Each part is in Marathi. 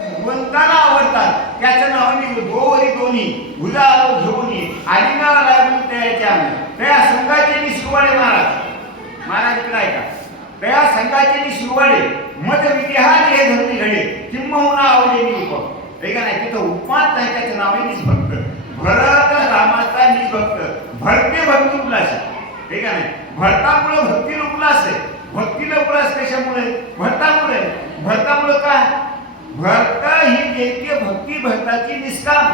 भगवंताला आवडतात त्याच्या नावाने दोरी दोन्ही गुलाल घेऊन आलिंगा लागून त्या संघाचे निसुवाडे महाराज इकडे आहे का त्या संघाचे निसुवाडे मध विहार हे धरणी घडे किंबहुना आवडे निरूपक हे का नाही तिथं उपमात नाही त्याच्या नावाने निसभक्त भरत रामाचा निसभक्त भरते भक्ती उल्लास हे का नाही भरतामुळे भक्तीला उल्लास आहे भक्तीला उल्लास कशामुळे भरतामुळे काय भक्त ही नेते भक्ती भक्ताची निष्काम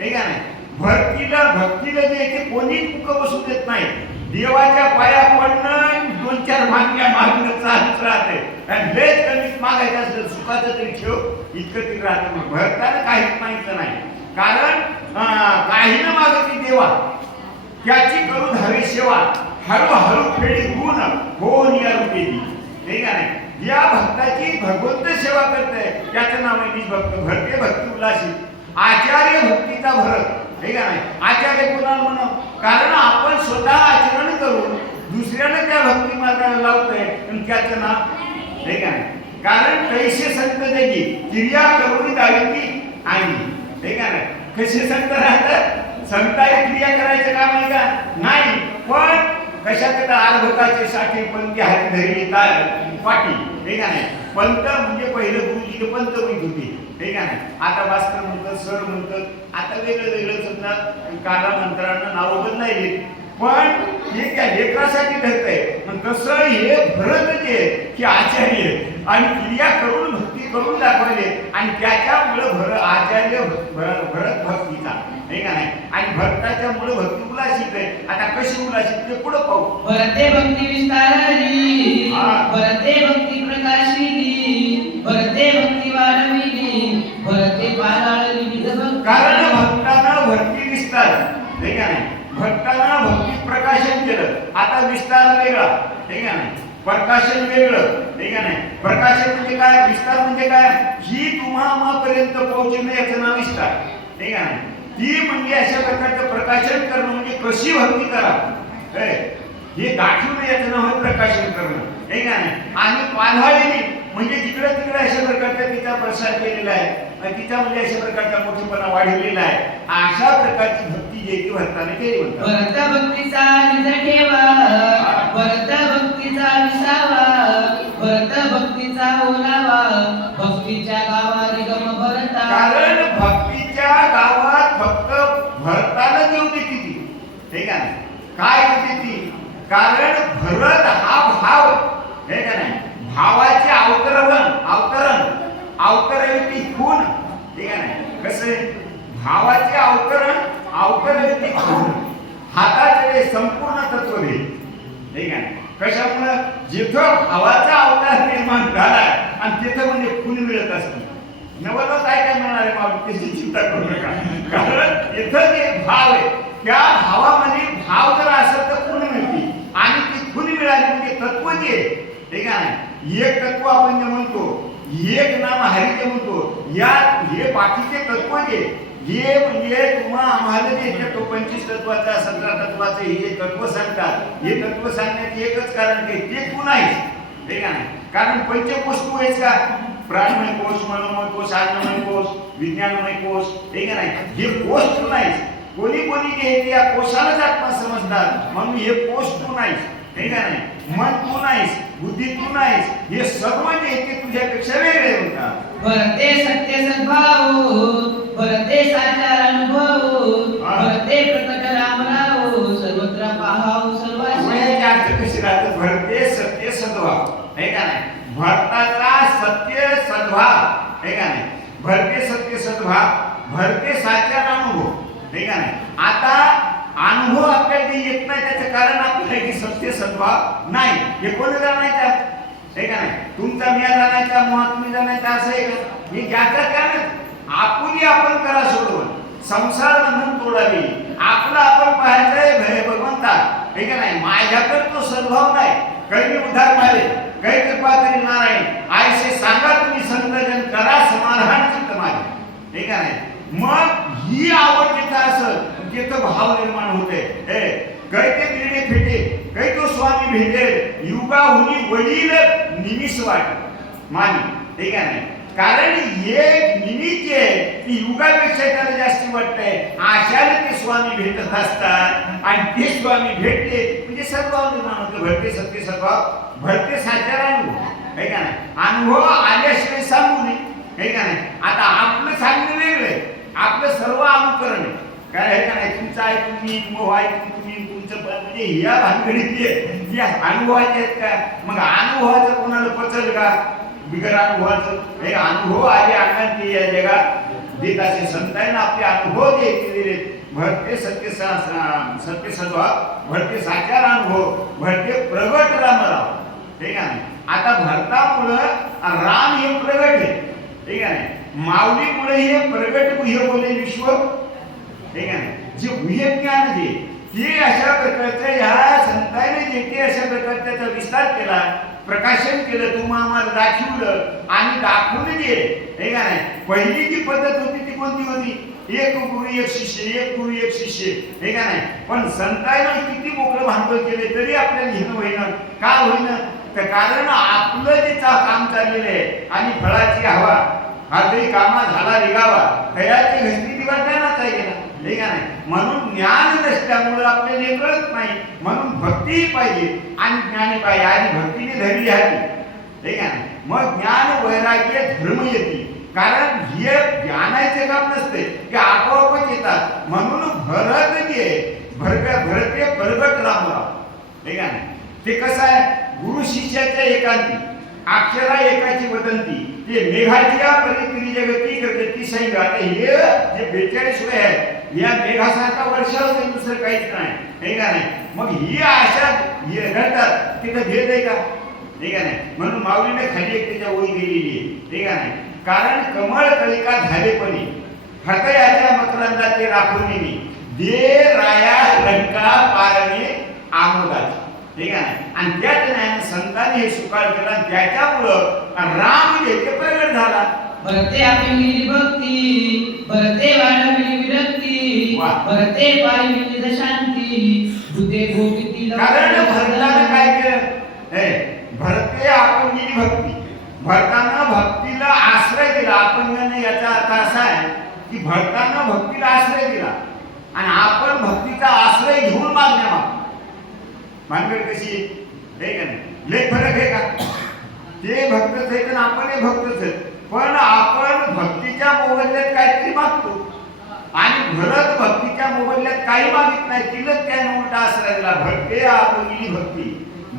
हे का नाही भक्तीला जे येते कोणी मुख बसू देत नाही देवाच्या पाया पडणं दोन चार मागण्या मागणं चालूच राहते आणि लेच कमीच मागायचं असलं सुखाचं तरी ठेव इतकं तरी राहतं भक्ताला काहीच माहिती नाही कारण काही न मागती देवा त्याची करू धावे सेवा हळूहळू फेडी गुण होऊन या रूपेली हे का नाही या भक्ताची भगवंत सेवा करते त्याचं नाव आहे भक्त भरते भक्ती उल्लासी आचार्य भक्तीचा भरत हे का नाही आचार्य कोणाला म्हणा कारण आपण स्वतः आचरण करून दुसऱ्याला त्या भक्ती मार्गाला लावतोय आणि त्याचं नाव हे का नाही कारण कैसे संत जगी क्रिया करून दाविती आणि हे का नाही कसे संत राहतात संताई क्रिया करायचं काम आहे का नाही पण कशात अर्भकाचे साठी पंथी हाती धरली पाठी हे का नाही पंत म्हणजे पहिलं गुरुजी पंत म्हणत होती हे का नाही आता भास्कर म्हणतात सर म्हणतात आता वेगळं समजा कालांतरानं नाव बदलायले पण हे त्या लेकरासाठी धरतंय पण तसं हे भरत जे की आचार्य आणि क्रिया करून भक्ती करून दाखवले आणि त्याच्यामुळे आचार्य भरत भक्तीचा हे का नाही आणि भक्ताच्या मुळे भक्ती उल्लासित आहे आता कशी उल्लासित ते पुढे पाहू भरते भक्ती विस्तारली भरते भक्ती प्रकाशिली भरते भक्ती वाढविली भरते पाराळली विधभक्ती कारण भक्तांना भक्ती विस्तार हे का नाही भक्तांना भक्ती प्रकाशन केलं आता विस्तार वेगळा हे का नाही प्रकाशन वेगळं हे का नाही प्रकाशन म्हणजे काय विस्तार म्हणजे काय ही तुम्हापर्यंत पोहोचणं याचं नाव विस्तार हे का नाही ती म्हणजे अशा प्रकारचं प्रकाशन करणं म्हणजे कशी भक्ती करा हे दाखवणं याचं नाव आहे प्रकाशन करणं हे का नाही आणि पालहाळी म्हणजे जिकडे तिकडे अशा प्रकारचा तिचा प्रसार केलेला आहे तिचा म्हणजे अशा प्रकारचा मोठेपणा वाढवलेला आहे अशा प्रकारची भक्ती जे की भरताने केली भरत भक्तीचा निज ठेवा भरत भक्तीचा विसावा भरत भक्तीचा ओलावा भक्तीच्या गावात निगम भरता कारण भक्तीच्या गावात फक्त भरताना देऊ देते ती हे का नाही काय होते ती कारण भरत हा भाव हे का नाही भावाचे अवतरवती खून हे का नाही कसे भावाचे अवतरवती खून हाताचे संपूर्ण तत्व हे का नाही कशामुळे जिथं भावाचा अवतार निर्माण झालाय आणि तिथं म्हणजे खून मिळत असते नवल काय मिळणार आहे माणूस त्याची चिंता करू नका कारण तिथं जे भाव आहे त्या भावामध्ये भाव जर असेल तर खून मिळते आणि ती खून मिळाली म्हणजे तत्व जे हे का नाही एक तत्व आपण जे म्हणतो एक नाम हरिचे म्हणतो या हे बाकीचे तत्व जे हे म्हणजे तुम्हा आम्हाला जे तो 25 तत्वाचा 17 तत्वाचं हे तत्व सांगतात हे तत्व सांगण्याचे एकच कारण की ते तू नाही हे का नाही कारण पंचकोश तू आहेस का प्राणमय कोश मनोमय कोश आज्ञामय कोश विज्ञानमय कोश हे का नाही हे कोश तू नाहीस कोणी जे या कोशालाच आत्मा समजतात म्हणून हे कोश तू नाहीस हे का नाही मन तू नाहीस बुद्धी तू नाहीस हे सर्व जे ते तुझ्यापेक्षा वेगळे होतात भरते सत्य सद्भाव भरते साचार अनुभव भरते प्रकट रामराव सर्वत्र पाहाव सर्वांचे अर्थ कशी राहतात भरते सत्य सद्भाव हे का नाही भरताचा सत्य सद्भाव हे का नाही भरते सत्य सद्भाव भरते साचार अनुभव हे का नाही आता अनुभव आपल्याला येत नाही त्याचं कारण आपल्याला सत्य सद्भाव नाही हे कोणी जाणायचं हे का नाही तुमचा मी जाणायचा मुळात तुम्ही जाणायचा असं आहे का हे ज्याचं कारण आपण करा सोडवून संसार बंधन तोडावी आपलं आपण पाहायचंय भय भगवंता हे का नाही माझ्याकडे तो सद्भाव नाही काही उद्धार पाहिले काही कृपा करी नारायण आयसे सांगा तुम्ही संतजन करा समाधान चित्त माझे हे का नाही मग ही आवड तिथं असं तिथं भाव निर्माण होते हे काही ते बिरडे फेटे काही तो स्वामी भेटेल युगाहुनी वडील निमिष वाट मानी हे का नाही कारण एक की युगापेक्षा त्याला जास्ती वाटतंय. अशाने ते स्वामी भेटत असतात आणि ते स्वामी भेटले म्हणजे सद्भाव निर्माण होते. भरते सत्य सद्भाव भरते साचार अनुभव आहे का नाही. अनुभव आल्याशिवाय सांगू नये आहे का नाही. आता आपलं सांगणं वेगळं आहे, आपलं सर्व अनुकरण आहे काय आहे का नाही. तुमचं ऐकून मी मोह ऐकून तुम्ही तुमचं म्हणजे या भानगडीत या अनुभवाचे आहेत का. मग अनुभवाचं कोणाला पचल का बिगर अनुभवाचं. हे अनुभव आले अंगात ते या जगात देत असे संतांना आपले अनुभव जे दिलेले भरते सत्य सत्य सद्भाव भरते साचार अनुभव भरते प्रगट रामराव ठीक आहे. आता भरतामुळं राम हे प्रगट आहे ठीक आहे. माऊलीमुळे हे प्रगट गुह्य बोले विश्व ठीक आहे. जे गुह्य ज्ञान जे हे अशा प्रकारचं ह्या संतांनी जे ते अशा प्रकारचा त्याचा विस्तार केला प्रकाशन केलं तुम्हाला आम्हाला दाखवलं आणि दाखवून जे हे का नाही. पहिली जी पद्धत होती ती कोणती होती एक गुरु एक शिष्य एक गुरु एक शिष्य हे का नाही. पण संतांनी किती मोकळं भांडवल केले तरी आपल्याला घेणं होईना का होईना तर कारण आपलं जे काम चाललेलं आहे आणि फळाची हवा हा तरी कामा झाला निघावा खयाची घसरी दिवा ज्ञानाचा गेला हे का नाही. म्हणून ज्ञान नसल्यामुळं आपल्याला हे कळत नाही. म्हणून भक्ती पाहिजे आणि ज्ञानी पाहिजे आणि भक्तीने धरली हवी हे का नाही. मग ज्ञान वैराग्य धर्म येते कारण हे ज्ञानाचे काम नसते की आपोआपच येतात. म्हणून भरत जे भरते प्रगट रामराव हे का नाही. ते कसं आहे गुरु शिष्याच्या एकांती अक्षरा एकाची वदंती ते मेघाच्या परी जगती करते ती सैन्य. आता हे जे 42 वय आहे या मेघासारखा वर्षाव दुसरं काहीच नाही हे का नाही. मग ही आशा हे घडतात तिथं भेद आहे का हे का नाही. म्हणून माऊलीने खाली एक त्याच्या ओळी दिलेली आहे हे का नाही. कारण कमळ कलिका झालेपणी हृदयाच्या मकरंदाचे राखून दे राया लंका पारणे आमोदाचे ठीक आहे. आणि त्यात नाही संतांनी हे स्वीकार केला त्याच्यामुळं राम जे ते प्रगट झाला. भरते आपली भक्ती भरते वाढविली विरक्ती भरते पाहिली शांती भूते भोगती. कारण भरतानं काय केलं हे भरते आपण गेली भक्ती भरतानं भक्तीला आश्रय दिला. आपण याचा अर्थ असा आहे की भरतानं भक्तीला आश्रय दिला आणि आपण भक्तीचा आश्रय घेऊन मागण्या मागतो. भानगड कशी आहे का नाही. लय फरक आहे का. ते भक्तच आहेत आणि आपण भक्तच आहेत पण आपण भक्तीच्या मोबदल्यात काहीतरी मागतो आणि भरत भक्तीच्या मोबदल्यात काही मागित नाही. तिलाच त्याने उलटा आश्रय दिला. भरते आपण गेली भक्ती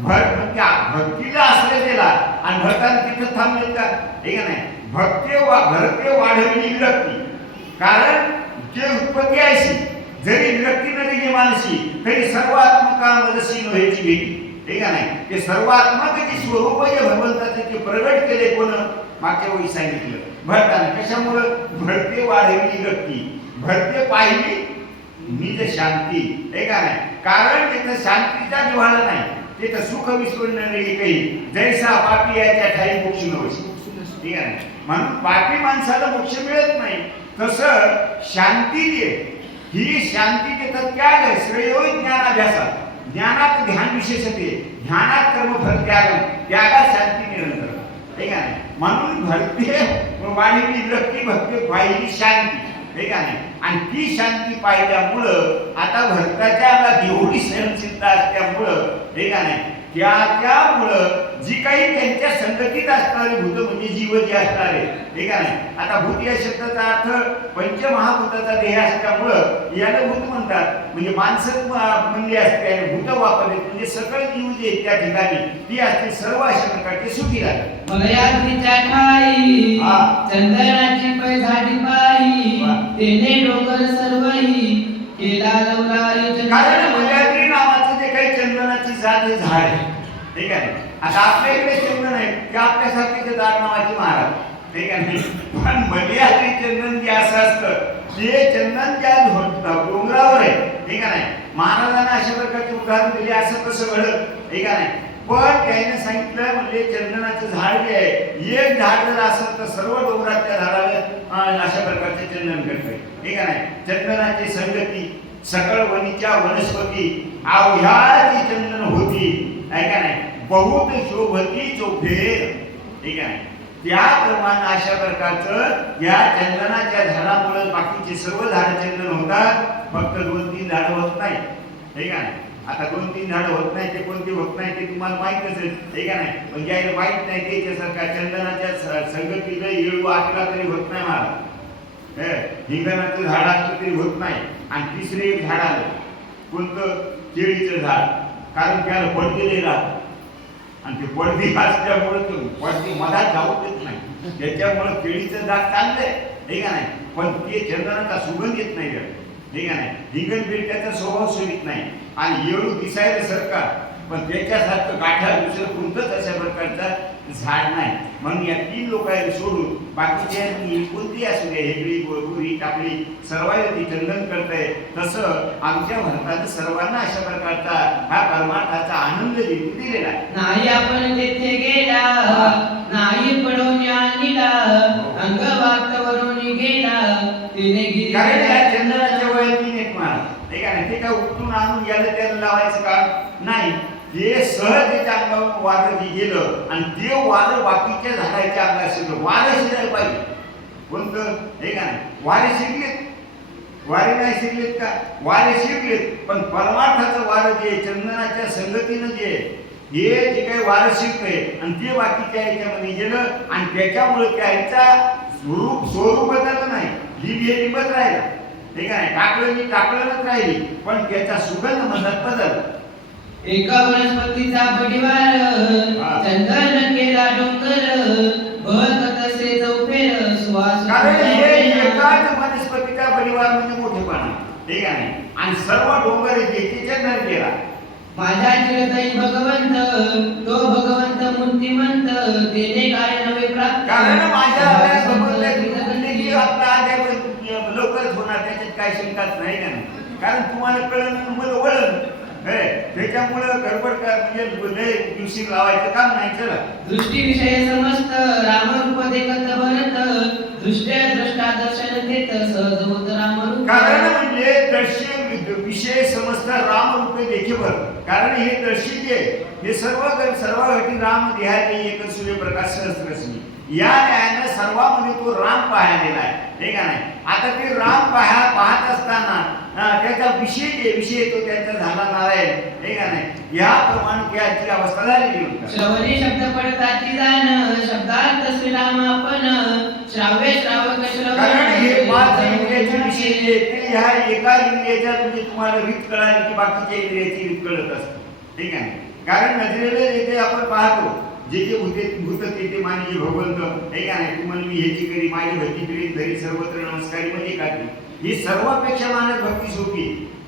भक्तीला आश्रय दिला आणि भरताने तिथं थांबले का हे का नाही. भरते वाढवली विरक्ती कारण जे उत्पत्ती आहे जरी विरक्ती नदी जी मानसी तरी सर्वात्मका मदसी नव्हेची भेटी हे का नाही. ते सर्वात्मक जे स्वरूप जे भगवंताचे ते प्रगट केले कोण मागच्या वेळी सांगितलं भरताने. कशामुळं भरते वाढवली विरक्ती भरते पाहिली निज शांती हे का नाही. कारण तिथं शांतीचा जिव्हाळा नाही तिथं सुख विस्फोडणारे काही जैसा पापी याच्या ठाई मोक्ष नवशी ठीक आहे. म्हणून पापी माणसाला मोक्ष मिळत नाही तसं शांती जे ही शांती देतात त्याग आहे श्रेयोय ज्ञानाभ्यासात ज्ञानात ध्यान विशेषते ध्यानात कर्मफल त्यागात शांती निरंतर ठीक आहे. म्हणून भरते वाढीची विरक्ती भक्ती पाहिली शांती ठीक आहे. आणि ती शांती पाहिल्यामुळं आता भरताच्या अंगात एवढी सहनशीलता असल्यामुळं ठीक आहे त्यामुळं जी काही त्यांच्या संगतीत असणारे भूत म्हणजे जीव जे असणारे ठीक आहे. आता भूत या शब्दाचा अर्थ पंचमहाभूताचा देह असल्यामुळं याला भूत म्हणतात म्हणजे माणसं म्हणले असते आणि भूत वापरले म्हणजे सकळ जीव जे त्या ठिकाणी ती असते सर्व अशा प्रकारचे सुखी राहते. मलयाद्रीच्या ठाई चंदनाची पै झाडी पायी तेने डोंगर सर्वही केला लवलाई. कारण मलयाद्री नावाचं जे काही चंदनाची जात हे झाड आहे ठीक आहे. आता आपल्या इकडे चंदन आहे की आपल्यासारखे जात नावाचे महाराज ठीक आहे. पण मलयाद्री चंदन जे असं असतं ते चंदन ज्या डोंगरावर आहे ठीक आहे. महाराजांना अशा प्रकारचे उदाहरण दिले असं कसं घडत ठीक आहे. पण त्याने सांगितलं म्हणजे चंदनाचं झाड जे आहे एक झाड जर असेल तर सर्व डोंगराच्या झाडाला अशा प्रकारचे चंदन घडतंय ठीक आहे. चंदनाची संगती सकळ वनीच्या वनस्पती अवघ्याची चंदन होती आहे का नाही. बहुत शोभती चोफेर ठीक आहे. त्याप्रमाणे अशा प्रकारचं या चंदनाच्या झाडामुळे बाकीचे सर्व झाडं चंदन होतात, फक्त 2-3 झाडं होत नाही. ठीक आहे. आता 2-3 झाडं होत नाही, ते कोणती होत नाही ते तुम्हाला माहित असेल. ठीक आहे. पण ज्याला माहित नाही त्याच्यासारखा चंदनाच्या संगतीला येळू आटला तरी होत नाही मला. हिंगणाचं झाड असलं तरी होत नाही. आणि तिसरे एक झाड आलं, कोणतं? केळीचं झाड. कारण त्याला पडलेले राहत आणि ते पडदी असल्यामुळे पडदी मधात जाऊ देत नाही, त्याच्यामुळे केळीचं झाड चाललंय. ठीक आहे. पण ते चंदनाचा सुगंध येत नाही. ठीक आहे. हिंगणबीर त्याचा स्वभाव सोडित नाही आणि येळू दिसायला सरकार, पण त्याच्यासारखं गाठा दुसरं कोणतंच अशा प्रकारचा झाड नाही. म्हणून या 3 लोकांना सोडून बाकीच्या कोणती असू द्या, हेगडी गोरी टाकळी सर्वांना ती चंदन करते. तसं आमच्या भारतात सर्वांना अशा प्रकारचा हा परमार्थाचा आनंद दिलेला आहे. नाही आपण तेथे गेला, नाही पडून आणला, अंग वातावरून गेला तिने गिरी. कारण या चंदनाच्या वयात 3 एक महाराज. ठीक आहे. ते काय उपटून आणून गेलं त्याला लावायचं का नाही. हे सहज त्याच्या अंगावर वारं गेलं आणि ते वारं बाकीच्या झाडाच्या अंगात शिरलं. वारं शिरायला पाहिजे. कोणतं? हे का नाही, वारे शिरलेत, वारे नाही शिरलेत का? वारे शिरलेत, पण परमार्थाचं वारं जे चंदनाच्या संगतीनं जे हे जे काही वारं शिरतंय आणि ते बाकीच्या याच्यामध्ये गेलं आणि त्याच्यामुळे त्याचा स्वरूप बदललं नाही. लिंब हे लिंबच राहिला. ठीक आहे. टाकळंच राहिली, पण त्याचा सुगंध मधात बदलला. एका वनस्पतीचा परिवार, चंदन केला डोंगर, बहत तसे चौफेर सुवास. कारण हे एकाच वनस्पतीचा परिवार म्हणजे मोठेपणा. ठीक आहे. आणि सर्व डोंगर जे चंदन केला. माझ्या चिरतई भगवंत, तो भगवंत मूर्तिमंत, तेने काय नवे प्राप्त. कारण माझ्या की आपला आद्या लवकरच होणार, त्याच्यात काय शंकाच नाही का. कारण तुम्हाला कळण मला वळण त्याच्यामुळं गडबड काय म्हणजे दिवशी लावायचं काम नाही. चला, दृष्टी विषय समस्त रामरूप देखत भरत, दृष्ट्या द्रष्टा दर्शन देत सहज होत रामरूप. कारण म्हणजे दर्शी विषय समस्त रामरूपे देखे भर. कारण हे दर्शी जे हे सर्व घटी राम देहाचे एक सूर्यप्रकाश सहस्रश्री या न्यायानं सर्वांमध्ये तो राम पाहिलेला आहे. ठीक आहे. आता ते राम पाहत असताना त्याचा विषय तो त्यांचा झाला नारायण. ठीक आहे. याप्रमाणे त्याची अवस्था झालेली होती. श्रवणी शब्द पडताची जाण, शब्दार्थ श्रीराम आपण, श्राव्य श्रावक श्रवण. कारण हे 5 इंद्रियाचे विषय जे ते ह्या एका इंद्रियाच्या म्हणजे तुम्हाला रीत कळाली की बाकीच्या इंद्रियाची रीत कळत असते. ठीक आहे. कारण नजरेला जे आपण पाहतो जे भूत ते मानवी भगवंत. ठीक आहे. तुम्हाला मी ह्याची करी, माझी भक्ती करी, धरी सर्वत्र नमस्कारी म्हणजे काय. ही सर्वापेक्षा मानक भक्ती सोपी.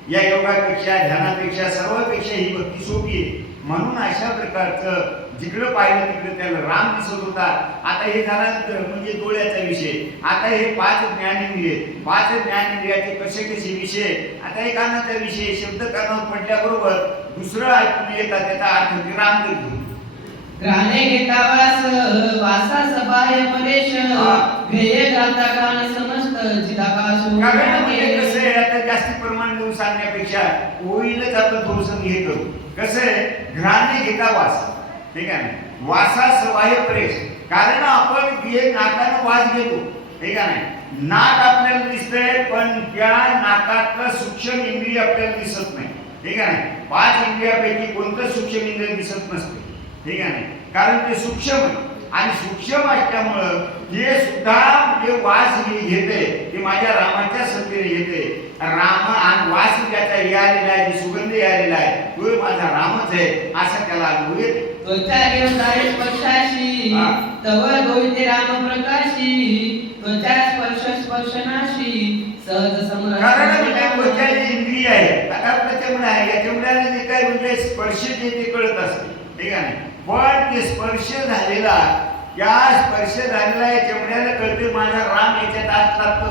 या योगापेक्षा, ध्यानापेक्षा, सर्वापेक्षा ही भक्ती सोपी आहे. म्हणून अशा प्रकारचं जिकडं पाहिलं तिकडं त्याला राम दिसत होता. आता हे झालं म्हणजे डोळ्याचा विषय. आता हे 5 ज्ञानेंद्रिय, 5 ज्ञानेंद्रियाचे कसे विषय. आता एक कानाचा विषय, शब्द कानावर पडल्याबरोबर दुसरं ऐकून येतात, त्याचा अर्थ ते राम करतो. ग्राने घेता वास, वासा सबाय परेश, भेय जाता कान समस्त जिदाकासु. कारण म्हणजे कसं आहे, आता जास्त प्रमाण देऊन सांगण्यापेक्षा होईलच आपण थोडंसं हे करू. कसं आहे, घ्राणे घेता वास. ठीक आहे. वासा सबाय परेश. कारण आपण हे नाकानं वास घेतो. ठीक आहे. नाक आपल्याला दिसतंय, पण त्या नाकातलं सूक्ष्म इंद्रिय आपल्याला दिसत नाही. ठीक आहे. 5 इंद्रियापैकी कोणतं सूक्ष्म इंद्रिय दिसत नसते. ठीक आहे. कारण ते सूक्ष्म आहे आणि सूक्ष्म असल्यामुळं हे सुद्धा जे वास घेते ते माझ्या रामाच्या संगतीने घेते. राम आणि वास ज्याचा यालेला आहे, जे सुगंध यालेला आहे, तो माझा रामच आहे असं त्याला अनुभव येते. त्वचा घेऊन जाईल स्पर्शाशी, तव गोविंदे राम प्रकाशी, त्वचा स्पर्शनाशी सहज समरस. कारण म्हणजे त्वचा जी इंद्रिय आहे, आता आपलं चमडा आहे, या चमड्याला जे काय म्हणजे स्पर्श जे ते कळत असते. ठीक आहे. पण ते स्पर्श झालेला, त्या स्पर्श झालेला या चमड्याला कळते माझा राम याच्यात आत लागतो.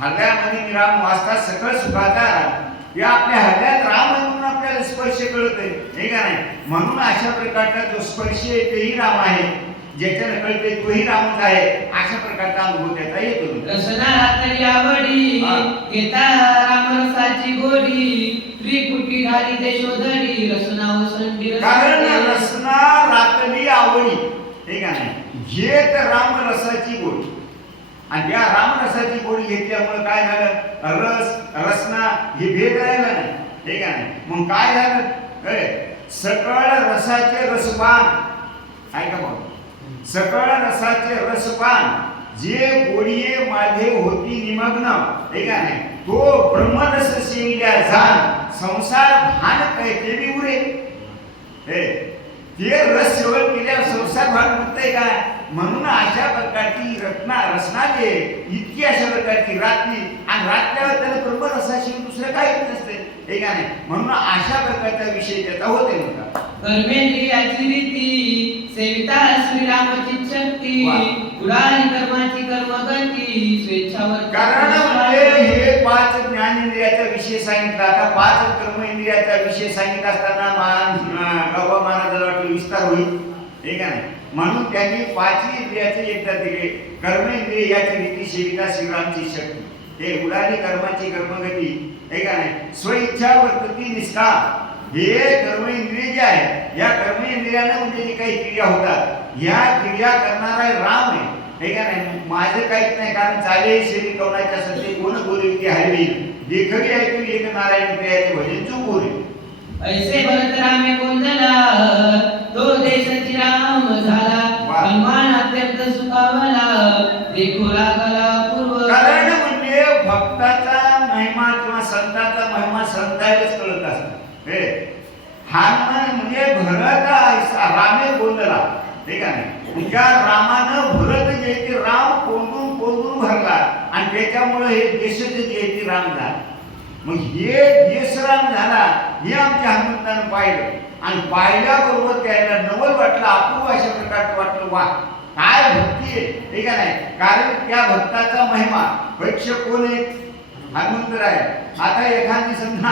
हृदयामध्ये मी राम वाचता सकळ सुखाचा राम. या आपल्या हृदयात राम म्हणून आपल्याला स्पर्श कळतंय. ठीक आहे. म्हणून अशा प्रकारचा जो स्पर्श आहे तेही राम आहे, ज्याच्यानं कळते तोही रामच आहे. अशा प्रकारचा अनुभव त्याचा येतो. रसना रात्री आवडी, घेता रामरसाची गोडी, त्रिकुटी घाली देशोधडी, रसना ओसंडी. कारण रसना रातली आवडी. ठीक आहे. हे तर रामरसाची गोडी. आणि त्या रामरसाची गोडी घेतल्यामुळे काय झालं, रसना हे भेद राहिला नाही, ठीक आहे. मग काय झालं, सकळ रसाचे रसपान, ऐका मग, सकळ रसाचे रसपान, जे गोडीये माझे होती निमग्न, ठीक आहे, तो ब्रह्मरस सेविल्या जाण, संसार भान कैते बी उरे. ते रस सेवन केल्यावर संसार भान मुक्तय काय. म्हणून अशा प्रकारची रसनाले इतकी अशा प्रकारची रात्री, आणि रात्यावर त्याला ब्रह्मरसाशिवाय दुसरं काहीच नसते, ठीक आहे. म्हणून अशा प्रकारचा विषय त्याचा होते म्हणतात. कर्मेंद्रियाची रीती सेविता श्रीरामाची शक्ती, उडाली कर्माची कर्मगती स्वेच्छावर. कारण म्हणजे हे 5 ज्ञानेंद्रियाचा विषय सांगितला. आता 5 कर्मेंद्रियाचा विषय सांगितला असताना गौबा महाराजाला वाटलं विस्तार होईल, ठीक आहे. म्हणून त्यांनी 5 इंद्रियाचे एकदा दिले. कर्मेंद्रिय याची रीती सेविता श्रीरामची शक्ती, हे उडाली कर्माची कर्मगती, ठीक आहे. स्वइच्छा वर्तती निष्काम, हे कर्मेंद्रिय जे आहे, या कर्मेंद्रियाने म्हणजे जी काही क्रिया होतात, ह्या क्रिया करणारा राम आहे, ठीक आहे. माझं काहीच नाही, कारण चाले शरीर कवनाच्या सत्य कोण बोलू की हरवी देखवी ऐकू एक नारायण क्रियाचे भजन चूक बोले. ऐसे भरत रामे गोंधला, तो देशाची राम झाला, हनुमान अत्यंत सुखावला, देखू लागला पूर्व. कारण म्हणजे भक्ताचा महिमा किंवा संताचा महिमा संतालाच कळत असतो. हनुमान म्हणजे भरत रामे गोंधला, ठीक आहे. ज्या रामानं भरत जे ते राम कोंडून कोंडून भरला, आणि त्याच्यामुळे हे देशच जे ते राम झाला. मग हे देश राम झाला हे आमच्या हनुमंतानं पाहिलं, आणि पाहिल्याबरोबर त्याला नवल वाटलं, अपूर्व अशा प्रकारचं वाटलं, वा काय भक्ती आहे, ठीक आहे. कारण त्या भक्ताचा महिमा प्रेक्षक कोण आहे, हनुमंत आहे. आता एखादी समजा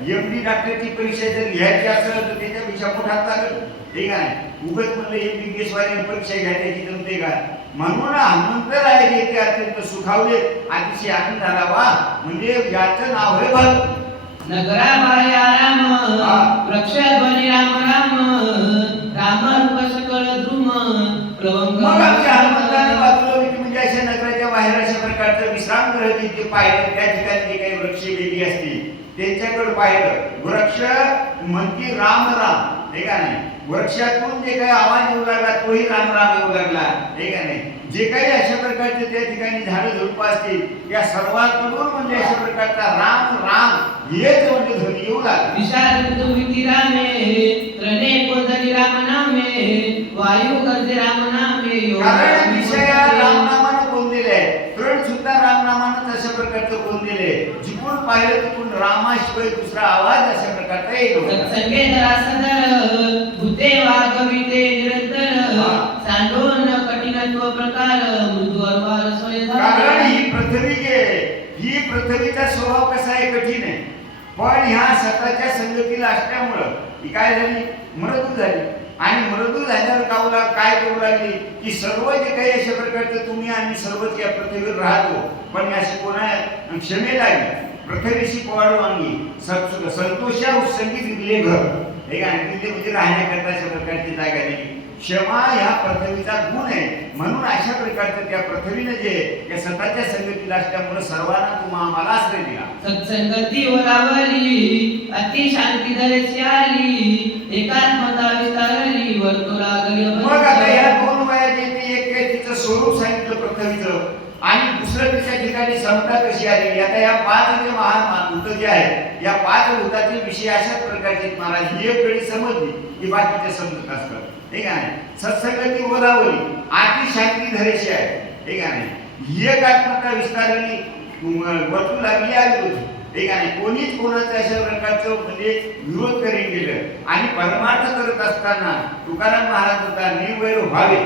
एमडी डॉक्टरची परीक्षा जर घ्यायची असेल तर त्याच्यापेक्षा मोठा चालेल, ठीक आहे. उगत म्हणलं MBBS वाल्याने परीक्षा घ्या, त्याची जमते का. म्हणून हनुमंत राहिले ते अत्यंत सुखावले, अतिशय आनंद झाला. वा म्हणजे याचं नाव आहे भक्त. नगरा बाह्या राम वृक्ष ध्वनी राम राम, राम रूप सकळ द्रुम प्रवंग. मग आमच्या हनुमंताने वाचलं म्हणजे अशा नगराच्या बाहेर अशा प्रकारचं विश्रामगृह जे पाहिलं, त्या ठिकाणी जे काही वृक्ष वेली असतील त्यांच्याकडे पाहिलं. वृक्ष म्हणती राम राम, ठीक आहे. वृक्षातून जे काही आवाज येऊ लागला तोही राम राम येऊ लागला, ठीक आहे. जे काही अशा प्रकारचे त्या ठिकाणी झाडं झुडपं असतील त्या सर्वांकडून म्हणजे अशा प्रकारचा राम राम हेच म्हणजे ध्वनी येऊ लागला. विशाल तुम्ही रामे त्रणे कोणतरी राम नामे, वायू गर्जे राम नामे. कारण विषय रामनामानं कोंदलेले आहे, तृण सुद्धा रामनामानं अशा प्रकारचं कोंदलेले. जिकडून पाहिलं तिकडून रामाशिवाय दुसरा आवाज अशा प्रकारचा येत होता. सत्संगे जरा सदर भूते वागविते निरंतर, सांडून कठीणत्व प्रकार मृदुवर वार सोय. कारण ही पृथ्वी जे ही पृथ्वीचा स्वभाव कसा आहे, कठीण आहे. पण ह्या सताच्या संगतीला असल्यामुळं ही काय झाली, मृदू झाली. आणि मृदू झाल्यावर कावला काय करू लागली की सर्व जे काही अशा प्रकारचं तुम्ही आणि सर्वच या पृथ्वीवर राहतो, पण अशी कोणा क्षमे लागली पृथ्वीशी पोवाड वांगी संतोषा उत्संगी दिले घर, हे काय म्हणजे राहण्याकरता अशा प्रकारची जागा दिली. क्षमा ह्या पृथ्वीचा गुण आहे. म्हणून अशा प्रकारचं त्या पृथ्वीने जे या सताच्या संगतीला असल्यामुळे सर्वांना तुम्हा आम्हाला आश्रय दिला. सत्संगती ओलावली अति शांती धरसी आली, एकात्मता विस्तारली वर्तुळ लागली. मग आता या 2 वयाचे ते एक काय तिचं स्वरूप सांगितलं पृथ्वीचं, आणि दुसरं तिच्या ठिकाणी समता कशी आली. आता या 5 जे महान भूत जे आहेत या 5 भूताचे विषय अशाच प्रकारचे महाराज ही एक वेळी समजली की बाकीचे समजत असतात, ठीक आहे. सत्संगती ओलावली अति शांती धरेशी आहे, ठीक आहे. ही एक आत्मता विस्तारली वर्तुळ लागली आली होती, ठीक आहे. कोणीच कोणाचं अशा प्रकारचं म्हणजे विरोध करीत गेलं. आणि परमार्थ करत असताना तुकाराम महाराज होता निर्वैर व्हावे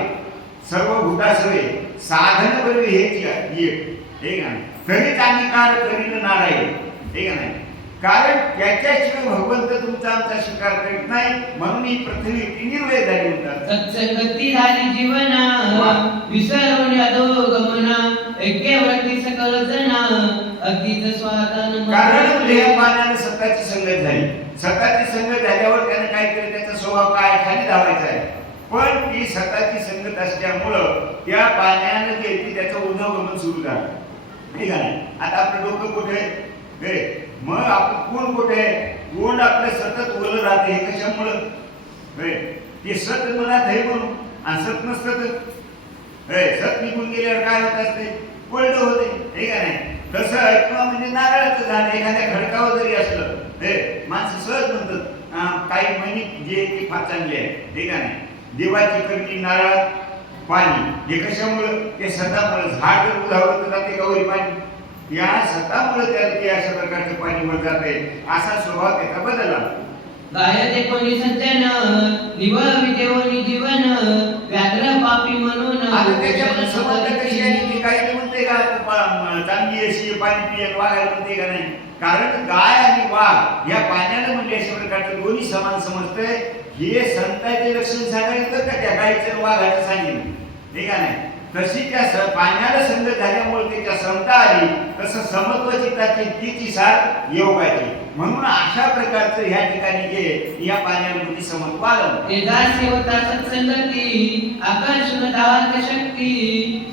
सर्व भूतासवे साधन बरे हेच एक, ठीक आहे. तरीच अंगीकार करीन नारायण, ठीक आहे. कारण त्याच्याशिवाय भगवंत तुमचा आमचा स्वीकार करीत नाही, म्हणून ही पृथ्वी निर्वैर झाली म्हणतात. सत्संगती झाली जीवना विसरून अधोगमना, ऐक्यवृत्ती सकळ जना अगदीच स्वातन. कारण या पाण्याने सताची संगत झाली. सताची संगत झाल्यावर त्याने काय केलं, त्याचा स्वभाव काय खाली धावायचा आहे, पण ती स्वतःची संगत असल्यामुळं त्या पाण्यानं जे ती त्याचं उन्हगमन सुरू झालं. ठीक आहे. आता आपलं डोकं कुठे आहे? मग आपलं कोण कुठे आहे? कोण आपलं सतत ओलं राहते हे कशामुळं? ते सत मनात आहे म्हणून. आणि सत नसतं तर सत निघून गेल्यावर काय होत असते? कोरडं होते. ठीक आहे नाही. तसं किंवा म्हणजे नारळाचं झाड एखाद्या खडकावर जरी असलं माणसं सहज म्हणतात काही मनी जे ते फार चांगले आहे. ठीक आहे नाही. देवाची करणी नारळात पाणी हे कशामुळं? ते सतामुळे झाड जर उधावलं तर जाते गौरी पाणी. या सतामुळे त्याला ते अशा प्रकारचे पाणी वर जाते. असा स्वभाव त्याचा बदलला. गायते कोणी सज्जन निवळ विदेवनी जीवन व्याघ्र पापी म्हणून. आता त्याच्यामध्ये समजलं कशी आहे? ती काही म्हणते का चांगली अशी पाणी पियत वाघायला म्हणते का नाही? कारण गाय आणि वाघ या पाण्याला म्हणजे अशा प्रकारचं दोन्ही समान समजतंय. हे संतांचे लक्षण सांगायचं का त्या गायचं वाघाचं सांगितलं? ठीक आहे नाही. तशी त्या पाण्याला संगत झाल्यामुळे त्याच्या समता आली. तसं समत्व चित्ताची तिची साथ योगाची. म्हणून अशा प्रकारचं ह्या ठिकाणी जे या पाण्याला म्हणजे समत्व आलं. ते दासी होता सत्संगती आकर्षण दावांत शक्ती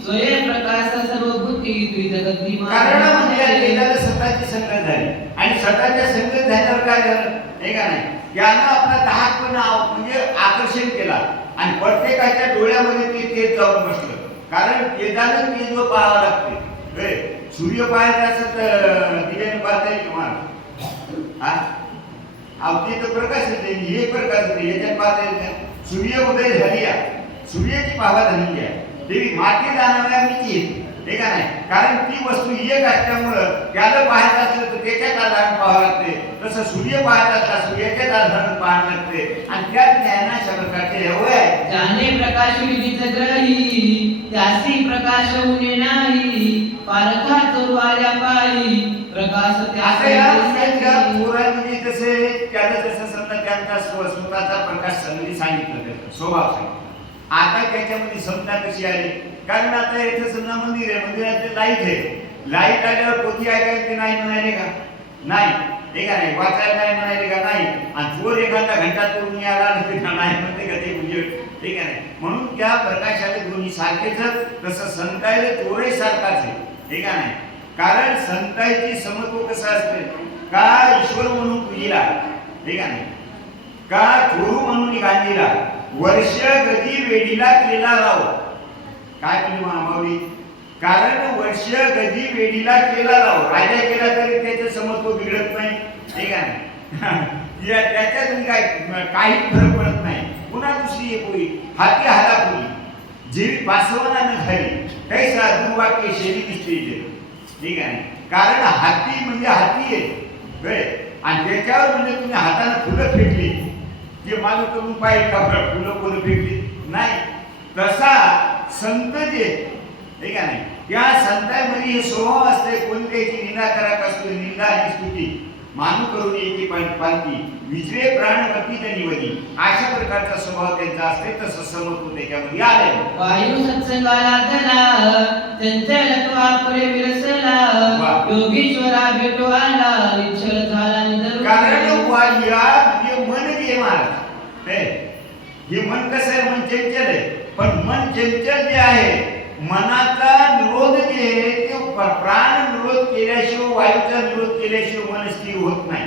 स्वय प्रकाश सर्व बुद्धी द्विजगती. कारण म्हणजे त्याला स्वतःची संगत झाली आणि स्वतःच्या संगत झाल्यावर काय झालं? हे का नाही? यानं आपला दाहकपणा म्हणजे आकर्षण केला आणि प्रत्येकाच्या डोळ्यामध्ये ते जाऊन बसलं. कारण तेजानं तेज पाहावं लागते. सूर्य पाहायचा असं तर दिव्याने पाहता येईल तुम्हाला? अवती तर प्रकाश येते, हे प्रकाश येते, याच्यात पाहता येईल का? सूर्य उदय झाली आहे, सूर्याची पावा झालेली आहे. देवी माती जाणाव्या मीची येते. हे का नाही? कारण ती वस्तू एक असल्यामुळं त्याला पाहायचं असलं तर त्याच्याच आधारानं पाहावं लागते. तसं सूर्य पाहायचा असला सूर्याच्याच आधारानं पाहावं लागते. आणि त्या ज्ञानाच्या प्रकारचे एवढे आहे. ज्याने प्रकाश विधीच ग्रही त्यासी प्रकाश उणे नाही पारखा चोरवाल्या पायी प्रकाश त्या पोरांनी तसे त्याला जसं समजा त्यांचा स्वतःचा प्रकाश संगती सांगितलं त्याचा स्वभाव सांगितलं. आता त्याच्यामध्ये समजा कशी आली? कारण आता इथे समजा मंदिर आहे, मंदिरात लाईट आहे. लाईट आल्यावर पोथी ऐकायला ते नाही म्हणाले का? नाही. हे का नाही? वाचायला नाही म्हणाले का? नाही. आणि चोर एखादा घंटा चोरून आला नाही म्हणते का ते म्हणजे? ठीक आहे. म्हणून त्या प्रकाशाले दोन्ही सारखेच. तसं संतायले चोरही सारखाच आहे. ठीक आहे. कारण संतांची समत्व कसं असते? का ईश्वर म्हणून पूजिला, ठीक आहे, का चोरू म्हणून गांधीला वर्ष गदी वेडीला केला राव. काय म्हणजे मामावी? कारण वर्ष गदी वेडीला केला राव. राजा केला तरी त्याचं समत्व बिघडत नाही. ठीक आहे. त्याच्यातून काही फरक पडत नाही. पुन्हा दुसरी एक होई हाती हालापुरी जेवी पासवनानं घाली काही दुर्वाक्य शैली दिसते इथे. ठीक आहे. कारण हाती म्हणजे हाती आहे आणि त्याच्यावर म्हणजे तुम्ही हाताने फुलं फेकली जे मागे करून पाहिजे का फुलं फुलं फेकली नाही. तसा संत जे ठीक आहे नाही त्या संतांमध्ये हे स्वभाव असते. कोणत्याची निंदा करा कसली निंदा आणि स्तुती मानू करून येते पालती विजरे प्राणवती निवडी. अशा प्रकारचा स्वभाव त्यांचा असते. तसं समत्व त्याच्यामध्ये आले. वायू सत्संगाला धला चंचलत्वा पुरे विरसला योगीश्वरा भेटो आला निश्चल झाला निधर. कारण वाया म्हणजे मन जे महाराज हे मन कसं आहे? मन चंचल आहे. पण मन चंचल जे आहे मनाचा निरोध जे आहे ते प्राण निरोध केल्याशिवाय वायूचा निरोध केल्याशिवाय मन स्थिर होत नाही.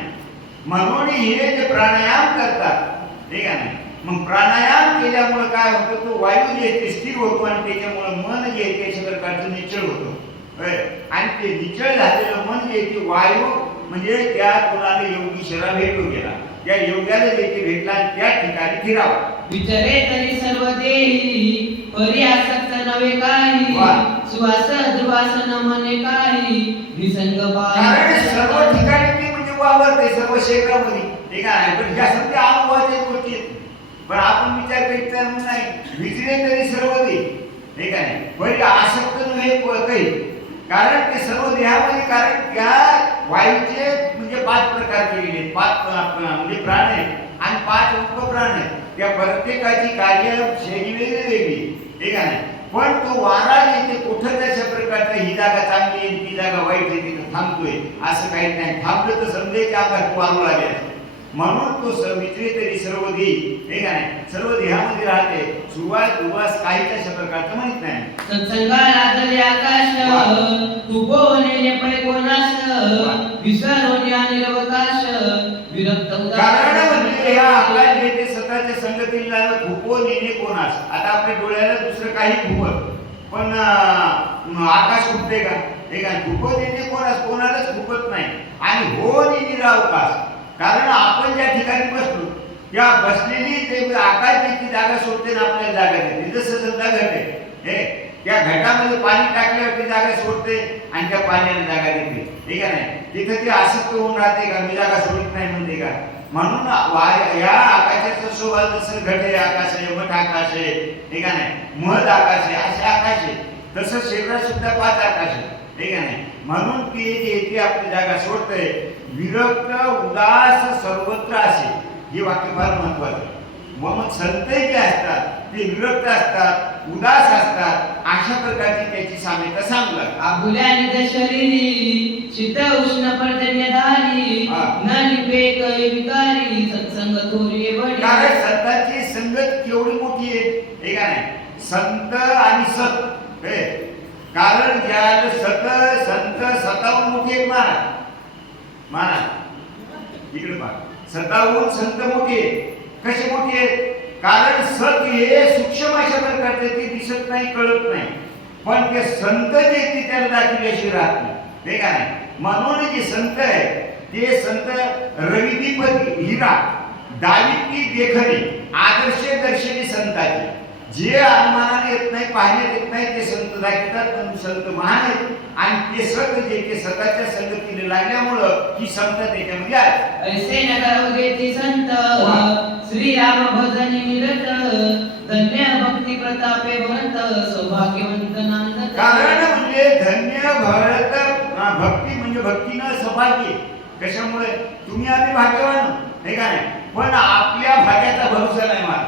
म्हणून हे जे प्राणायाम करतात ठीक आहे ना. मग प्राणायाम केल्यामुळे काय होतं? तो वायू जे ते स्थिर होतो आणि त्याच्यामुळे मन जे ते प्रकारचं निश्चळ होतं. आणि ते निश्चळ झालेलं मन जे ते वायू म्हणजे त्या कोणाला योगीश्वरा भेटून गेला. त्या योग्याला जे ते भेटला त्या ठिकाणी फिरावं. विचारे तरी सर्व देही परी आसक्त नव्हे काही सुवास दुर्वास न मने काही निसंग कारण सर्व ठिकाणी ते म्हणजे वावरते सर्व क्षेत्रामध्ये. ठीक आहे. पण ह्या सगळ्या अनुभवाच्या गोष्टी पण आपण विचार करीत नाही. विचारे तरी सर्व दे ठीक आहे. परी आसक्त नव्हे काही कारण ते सर्व देहामध्ये कारण त्या वायूचे म्हणजे 5 प्रकार केलेले आहेत. 5 म्हणजे प्राण आहेत आणि 5 उपप्राण आहेत. त्या प्रत्येकाची कार्य शैली वेगळी ठीक आहे. पण तो वारा येते कुठं त्याच्या प्रकारचा ही जागा चांगली आहे ती जागा वाईट आहे तिथं थांबतोय असं काही नाही. थांबलं तर समजे की आपण वारू लागेल म्हणून तो सर्वित्री तरी सर्व देही, हे का नाही, सर्व देहामध्ये राहते. सुवास उवास काही त्या प्रकारचं माहित नाही. सत्संगाला तरी आकाश तुकोने पै कोणास विसरोनी अनिरवकाश विरक्त कारण म्हणजे या आकाश जे ते स्वतःच्या संगतीला खुपो नेणे कोणास. आता आपल्या डोळ्याला दुसरं काही खुपत पण आकाश खुपते का, हे का, खुपो नेणे कोणास, कोणालाच खुपत नाही. आणि हो निरावकाश, कारण आपण ज्या ठिकाणी बसलो त्या बसलेली ते आकाश ती जागा सोडते ना आपल्याला जागा देते. जसं समजा घट आहे, हे त्या घटामध्ये पाणी टाकल्यावर ती जागा सोडते आणि त्या पाण्याला जागा देते, ठीक आहे नाही. तिथे ते आसक्त होऊन राहते का, मी जागा सोडत नाही म्हणते का. म्हणून या आकाशाचं शोभा जसं घट आहे, आकाश आहे, मठ आकाश आहे, ठीक आहे नाही, महद आकाश आहे, असे आकाश आहे. तसं शरीरात सुद्धा 5 आकाश आहे, ठीक आहे नाही. म्हणून ते येथे आपली जागा सोडते. विरक्त उदास सर्वत्र असे, हे वाक्य फार महत्वाचं. मग संत जे असतात ते विरक्त असतात, उदास असतात, अशा प्रकारची त्याची साम्यता सांगू लागतात. आपुल्या निज शरीरी शीत उष्ण पर्जन्यधारी न निपेक विकारी सत्संग थोरी बळी. कारण संतांची संगत केवढी मोठी आहे, हे का नाही. संत आणि सत, हे कारण ज्या संत स्वतःहून मोठे आहेत महाराज इकडे पहा. स्वतःहून संत मोठे कसे मोठे आहेत, कारण सत हे सूक्ष्म अशा प्रकारचे ते दिसत नाही, कळत नाही, पण ते संत जे ते त्याला दाखवल्याशिवाय राहत नाही, हे का नाही. म्हणून जे संत आहे ते संत रविदीप हिरा दाविकी देखणे आदर्श दर्शनी संताचे, जे अनुमानाने येत नाही, पाहण्यात येत नाही, ते संत दाखवतात. पण संत महान आहेत आणि ते सत जे ते स्वतःच्या संगतीने लागल्यामुळं ही संत त्याच्यामध्ये आहे. ऐसे नगर उदेती संत श्री राम भजनी निरत धन्य भक्ती प्रतापे भरत सौभाग्यवंत नांदत. कारण म्हणजे धन्य भरत भक्ती म्हणजे भक्तीनं सौभाग्य. कशामुळे तुम्ही आम्ही भाग्यवान, हे का नाही. पण आपल्या भाग्याचा भरोसा नाही मला.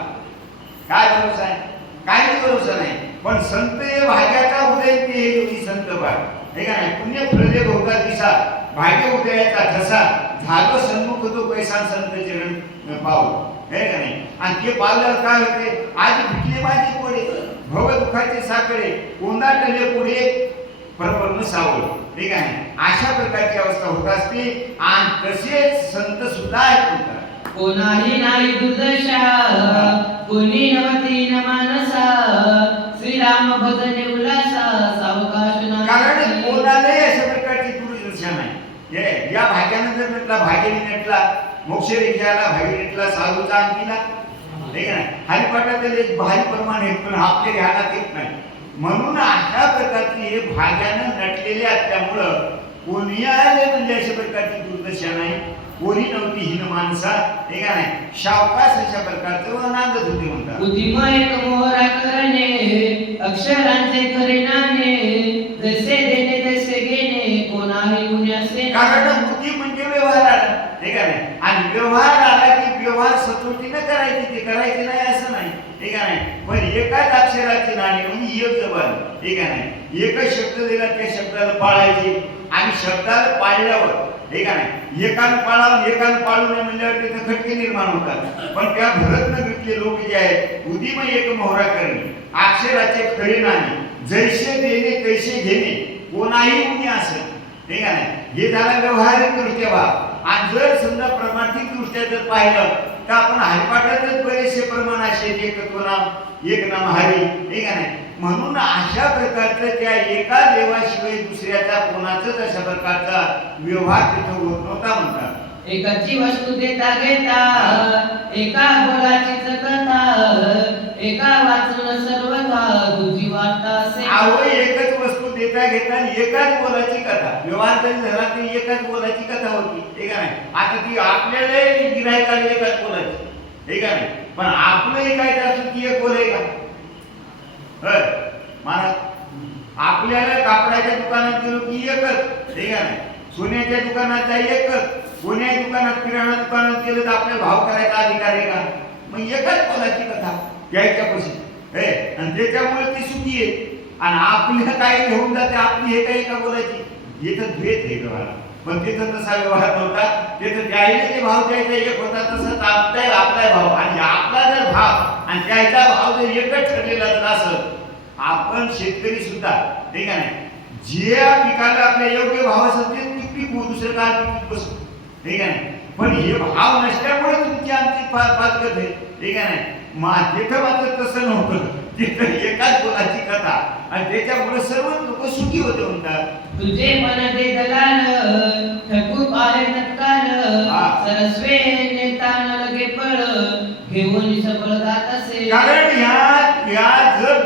काय भरोसा आहे, काही भरोसा नाही. पण संत हे भाग्याचा उदय ते योगी संत भाग, हे का नाही. पुण्य फळले भोगा दिसा भाग्य उदयाचा ठसा झालो सन्मुख तो पैसा संत चरण पाहू, हे का नाही. आणि ते पावल्यावर काय होते, आज पिकले माझे पुढे भव दुःखाचे साखरे कोंदाटले पुढे परवर्ण सावळ, ठीक आहे. अशा प्रकारची अवस्था होत असते. आणि तसेच संत सुद्धा आहेत. कोणाही नाही दुर्दशा कोणी नवती न मानसा श्रीराम भजने उल्लासा सावकाश ना. कारण कोणालाही अशा प्रकारची दुर्दशा नाही. हे या भाग्यानं जर म्हटला भाग्याने नटला, मोक्ष रेखाला भाग्य नटला, साधूचा अंकीला, ठीक आहे. हरिपाठातील एक भारी प्रमाण आहे, पण आपल्या ध्यानात येत नाही. म्हणून अशा प्रकारची हे भाग्यानं नटलेले असल्यामुळं कोणी आले म्हणजे अशा प्रकारची दुर्दशा नाही. कोणी नव्हती हीन माणसा, हे का नाही. शावकाश अशा प्रकारचं नांदत होते म्हणतात. बुद्धिमय मोहरा करणे अक्षरांचे खरे नाणे जसे देणे तसे घेणे कोणाही गुण्यासे. कारण बुद्धी म्हणजे व्यवहार आला, हे का नाही. आणि व्यवहार आला की व्यवहार सचोटीनं करायची, ते करायचे नाही असं नाही, हे का नाही. पण एकाच अक्षराचे नाणे म्हणजे एक जबान, हे का नाही. एकच शब्द दिला त्या शब्दाला पाळायचे आणि शब्दाला पाळल्यावर, हे का नाही, एकानं पाळावं एकानं पाळू नये म्हणल्यावर तिथे खटके निर्माण होतात. पण त्या भरतनं घेतले लोक जे आहेत, बुद्धिमय एक मोहरा करणे अक्षराचे खरे नाणे जैसे देणे तैसे घेणे कोणाही गुणी असेल, हे का नाही. हे झाला व्यवहारिक दृष्ट्या भाग. आणि जर समजा प्रमाणिक दृष्ट्या जर पाहिलं तर आपण हरिपाठातच बरेचसे प्रमाण असे एकत्व नाम एक नाम हरी, हे का नाही. म्हणून अशा प्रकारचं त्या एका देवाशिवाय दुसऱ्याचा कोणाचाच अशा प्रकारचा व्यवहार तिथं होत नव्हता म्हणतात. एकाची वस्तू देता घेता एका बोलाचीच कथा एका वाचून सर्वथा तुझी वार्ता असे. अहो एकच वस्तू देता घेता एकाच बोलाची कथा, व्यवहार जरी झाला तरी एकाच बोलाची कथा होती, हे का नाही. आता ती आपल्याला गिरायक आली एकाच बोलाची, हे का नाही. पण आपलं ऐकायचं असून ती एक बोल आहे का महाराज. आपल्याला कापडाच्या दुकानात गेलो की एकच, हे का नाही. सोन्याच्या दुकानात जाई एकच, कोण्याही दुकानात किराणा दुकानात गेलं तर आपल्याला भाव करायचा अधिकार आहे का. मग एकच बोलाची कथा घ्यायच्यापाशी, हे. आणि त्याच्यामुळे ती सुखी आहे. आणि आपल्याला काय घेऊन जाते आपली, हे काही का बोलायची. इथं द्वेत आहे का, पण तिथं तसा व्यवहार नव्हता. तिथं त्याईने जे भाव द्यायचा एक होता तसंच आपला भाव आणि आपला जर भाव आणि त्याचा भाव जर एकच ठरलेला जर असत, आपण शेतकरी सुद्धा ठीक आहे नाही, जे पिकाला आपल्या योग्य भाव असेल ते पीक पिकवू, दुसरं काय पीक बसू, ठीक आहे नाही. पण हे भाव नसल्यामुळे तुमची आमची पाचगत आहे, ठीक आहे नाही. तिथं मात्र तसं नव्हतं. तिथं एकाच बोलाची कथा आणि त्याच्यामुळे सर्व लोक सुखी होते म्हणतात. तुझे मन दे दलाल ठकू पाहे तत्काल, सरस्वे नेतान लगे पळ घेऊन सबळ जात असे. कारण या जर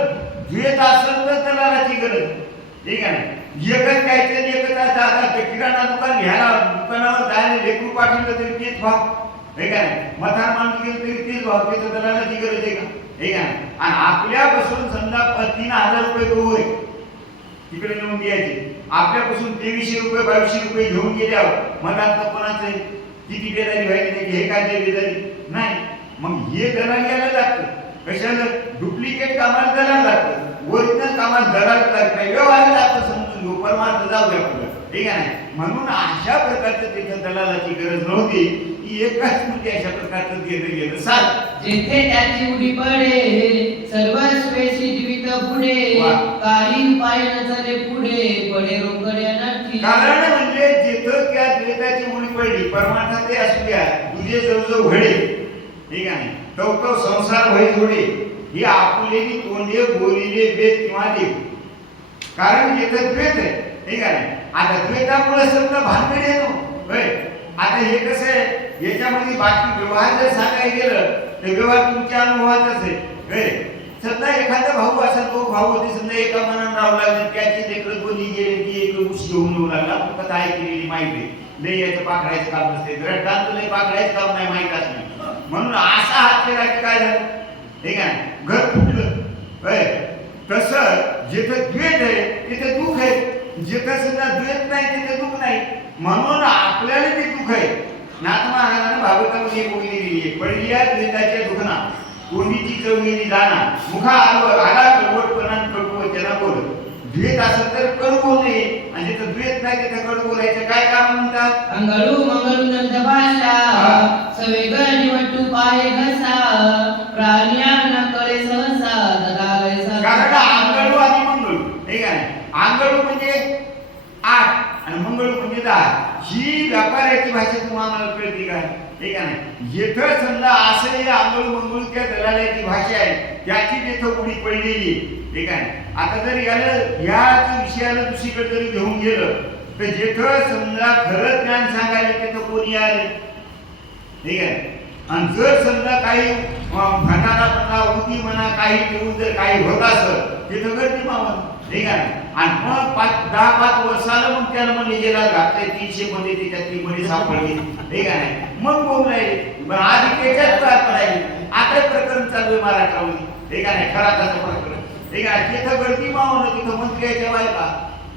द्वेत असेल तर दलालाची गरज, ठीक आहे ना. एकच काहीतरी एकच आता किराणा दुकान घ्यायला दुकानावर जायला लेकरू पाठवलं तरी तेच भाव, ठीक आहे. मथार माणूस गेलं तरी तेच भाव, त्याचं दलालाची गरज आहे का, ठीक आहे. आणि आपल्यापासून समजा 3,000 रुपये गहू आहे तिकडे नेऊन द्यायचे, आपल्यापासून 2300 रुपये 2200 रुपये घेऊन गेल्यावर मनात कोणाचं आहे, किती बेदारी व्हायची त्याची, हे काय बेदारी नाही. मग हे दलाल यायला लागतं. कशाला? डुप्लिकेट कामाला दलाल लागतं, ओरिजिनल कामाला दलाल लागत नाही. व्यवहारात आपण समजून घेऊ, परमार्थ जाऊ द्या पुढे, ठीक आहे. म्हणून अशा प्रकारचं तिथं दलालाची गरज नव्हती. की एकाच म्हणजे अशा प्रकारचं देणं गेलं सात. जेथे त्याची उडी पडे सर्वस्वेशी जीवित पुढे, काही उपाय न चले पुढे पडे रोकडे अनर्थी. कारण म्हणजे जिथं त्या द्वैताची उडी पडली, परमार्थ ते असू द्या, तुझे जवळ घडे, ठीक आहे. तो संसार भय जोडे, ही आपुलेली तोंडे बोलिले वेद किंवा देव. कारण येतं द्वैत आहे, ठीक आहे. आता द्वैतामुळे समजा भानगड येतो. आता हे कसं आहे, याच्यामध्ये बाकी व्यवहार जर सांगायला गेलं तर व्यवहार तुमच्या अनुभवातच आहे. समजा एखादा भाऊ असा, तो भाऊ होते समजा एका मनात राहू लागले, त्याची लेकरं दोन्ही गेले, ती एक ऊस घेऊन येऊ लागला. आपण कथा ऐकलेली माहिती आहे. लय याचं पाकडायचं काम नसते, रडताना लय पाकडायचं काम नाही माहीत असली म्हणून असा हात केला की काय झालं, ठीक आहे, घर फुटलं. तसं जिथं द्वेष आहे तिथे दुःख आहे, जिथं सुद्धा द्वेष नाही तिथे दुःख नाही. म्हणून आपल्याला ते दुःख आहे. नाथ महाराजांना भागवतामध्ये बोलली गेली आहे, पडल्या द्वेषाच्या दुखना कोणीची चवलेली जाणा, मुखा आला कडवटपणा कडू वचना बोल. द्वेष असेल तर कडू बोलणे, आणि जिथं द्वेष नाही तिथं कडू बोलायचं काय काम म्हणतात. अंगळू मंगळू नंद भाषा सवेग निवटू पाय घसा, प्राण्या न कळे सहसा दगाळे सा. कारण अंगळू आणि मंगळू, ठीक आहे. अंगळू म्हणजे 8 आणि मंगळू म्हणजे 10. ही व्यापाऱ्याची भाषा तुम्हाला कळते का, ठीक आहे. येथं समजा असं हे अंगळू मंगळू त्या दलालाची भाषा आहे, त्याची तिथं उडी पडलेली, ठीक आहे. आता जर याच विषयाला दुसरीकडे जरी घेऊन गेलं तर जिथं समजा खरं ज्ञान सांगायला तिथं कोणी आले, ठीक आहे. आणि जर समजा काही भटाला म्हणा उदी म्हणा काही घेऊन जर काही होत असत तिथं गर्दी मावत, ठीक आहे. आणि मग 10-5 वर्षाला मग त्याला म्हणजे गेला घातले 300 मध्ये त्याच्यातली मध्ये सापडली, ठीक आहे. मग बोल राहिले आधी त्याच्यात राहिले. आता प्रकरण चालू आहे मराठामध्ये, ठीक आहे. खरा त्याचं प्रकरण, ठीक आहे. तिथं गर्दी मावणं, तिथं मंत्र्याच्या बायका,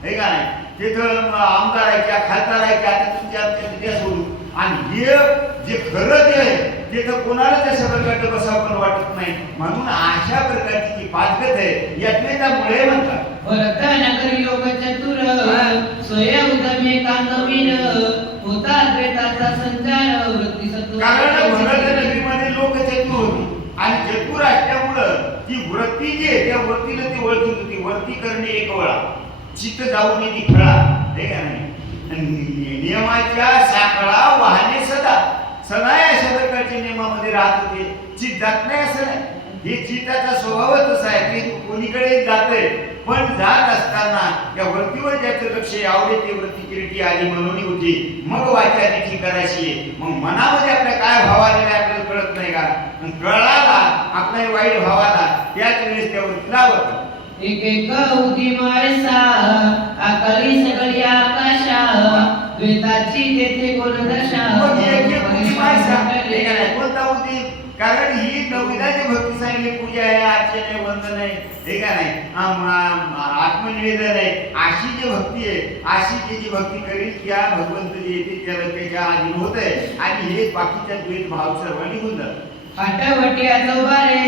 ठीक आहे. तिथं आमदाराच्या खासदाराच्या, आता तुमच्या त्या सोडून. आणि हे जे खरं जे आहे तिथं कोणाला त्या प्रकारचं बसावं पण वाटत नाही. म्हणून अशा प्रकारची जी पाचगत आहे यात्मेतामुळे म्हणतात. भरत नगरी लोक चतुर सोय उदमे कांगवीन, होता द्वैताचा संचार वृत्ती सत्व. कारण भरत नगरीमध्ये लोक चतुर होती आणि चतुर असल्यामुळं ती वृत्ती जी आहे त्या वृत्तीला ती ओळखीत होती. वृत्ती करणे एक वळा, चित्त जाऊ नये ती खळा, ठीक आहे. नियमाच्या साखळा वाहने सदा सदा अशा प्रकारच्या नियमामध्ये राहत होते. चित्त जात नाही असं नाही, हे चित्ताचा स्वभावच असा आहे की कोणीकडे जाते. पण जात असताना त्या वृत्तीवर ज्याचं लक्ष आवडे ते वृत्ती किरीटी आली म्हणून होती. मग वाचा तिची करायची. मग मनामध्ये आपल्या काय भाव आलेला आपल्याला कळत नाही का, कळाला आपल्या वाईट भावाला त्याच वेळेस त्या वृत्तीला होतं. एक एक उदी माळसा आकाली सगळी आकाशा, द्वैताची तेथे कोण दशा. मग एक एक उदी माळसा, ठीक आहे. कोणता उदी? कारण ही नवविधाची भक्ती सांगितली, पूजा आहे, अर्चना आहे, वंदन आहे, ठीक आहे. आत्मनिवेदन आहे. अशी जी भक्ती आहे, अशी जी भक्ती करील त्या भगवंत जे येते त्याला त्याच्या अधीन होत आहे. आणि हे बाकीच्या द्वैत भाव सर्व निघून जातात. आठवट्या चौबारे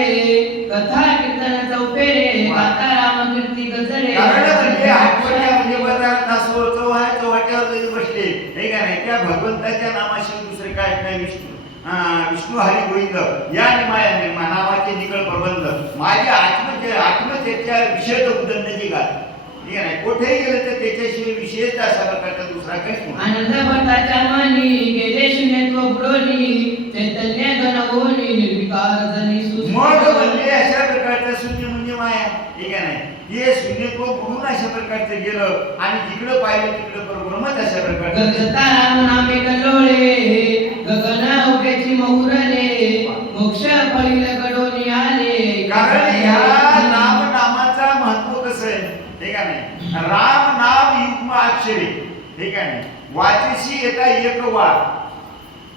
कथा कीर्तन चौफेरे, गाता राम कीर्ती गजरे. कारण म्हणजे आठवट्या म्हणजे बाजारात असो चौहाट्यावर जरी बसले, ठीक भगवंताच्या नामाशिवाय दुसरे काय नाही. विष्णू हरी गोविंद या नावाचे निकळ प्रबंध माझे आत्मचर्चा विषय उदंडाची गाथ. ठीक आहे, कुठेही गेलं तर त्याच्याशिवाय विशेष असा प्रकारचा दुसरा काहीच नाही. आनंद भटाच्या मनी गेले शून्यत्व बुडोनी चैतन्य गणवोनी निर्विकार जनी मग म्हणजे अशा प्रकारचं शून्य म्हणजे माया. ठीक आहे, नाही हे शून्यत्व बुडून अशा प्रकारचं गेलं आणि जिकडं पाहिलं तिकडं बरोबरच अशा प्रकारचं गगताराम नामे कल्लोळे गगन उभेची महुरले मोक्ष फळील कडोनी आले. कारण ह्या नामाचा महत्व कसं आहे. ठीक आहे, नाही राम नाम युग्म अक्षरे. ठीक आहे, नाही वाचेशी येता एक वार.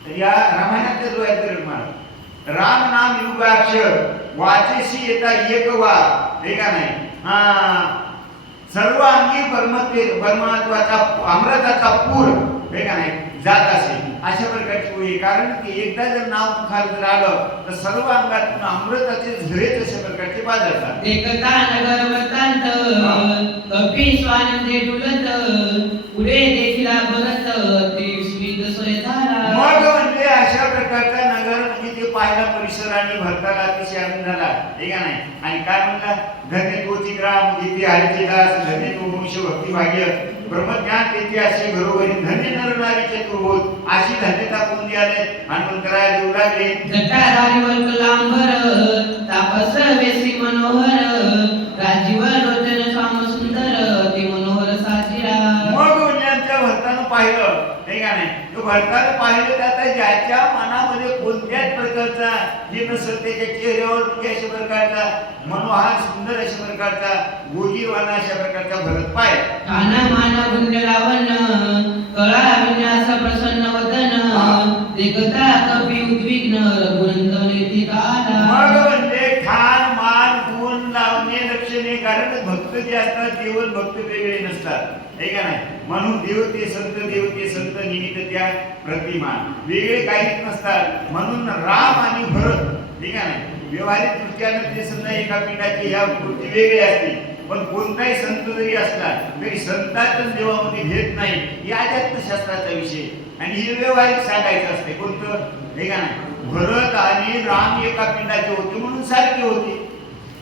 तर या रामायणातल्या जो आहे राम नाम युग अक्षर वाचेशी येता एक वार. ठीक आहे, नाही सर्व अंगी परमात्वाचा अमृताचा पूर. ठीक आहे, नाही जात असेल अशा प्रकारची होई. कारण की एकदा जर नाव मुखात जर आलं तर सर्व अंगातून अमृताचे झरे तशा प्रकारचे बाजारतात. एकता नगर वृत्तांत कपी स्वानंदे डुलत पुढे देखील भरत ते विस्मित सोय झाला. मग म्हणजे अशा प्रकारचा नगर म्हणजे ते पाहिला परिसर आणि भरताला अतिशय आनंद झाला. ठीक आहे, नाही आणि काय म्हणला धन्य तोची ग्राम जिथे हरीचे दास धन्य तो वंश भक्ती भाग्य ब्रह्मज्ञान तेथे असे घरोघरी धन्य नरनारीचे तुरबोध अशी धन्यता कोण द्याले. हनुमंतराय देऊ लागले जटाधारी वल्क लांबर तापस वेसी मनोहर राजीव लोचन स्वाम सुंदर ते मनोहर साचिरा. मग म्हणजे आमच्या भरतानं पाहिलं. ठीक आहे, नाही तो भरतानं पाहिलं तर आता ज्याच्या मनामध्ये कोणत्याच प्रकारचा जे नसेल त्याच्या चेहऱ्यावर म्हणजे अशा प्रकारचा मनोहार सुंदर अशा प्रकारचा गोजीवाना अशा प्रकारचा भरत पाय. कान मान गुंड लावण कळा विन्यास प्रसन्न वदन देखता कपी उद्विग्न रघुनंद नेती काला. मग म्हणजे ठाण मान गुण लावणे लक्षणे. कारण भक्त जे असतात केवळ भक्त वेगळे नसतात. ठीक आहे, नाही म्हणून देवते संत निमित्त त्या प्रतिमा वेगळे काहीच नसतात. म्हणून राम आणि भरत ठीक आहे, नाही व्यवहारिक दृष्ट्यानं ते समजा एका पिंडाची ह्या गोष्टी वेगळी असतील. पण कोणताही संत जरी असला तरी संतांच्या देवामध्ये भेद नाही. हे अध्यात्मशास्त्राचा विषय आणि हे व्यवहारिक सांगायचं असते. कोणतं ठीक आहे, नाही भरत आणि राम एका पिंडाचे होते म्हणून सारखे होते.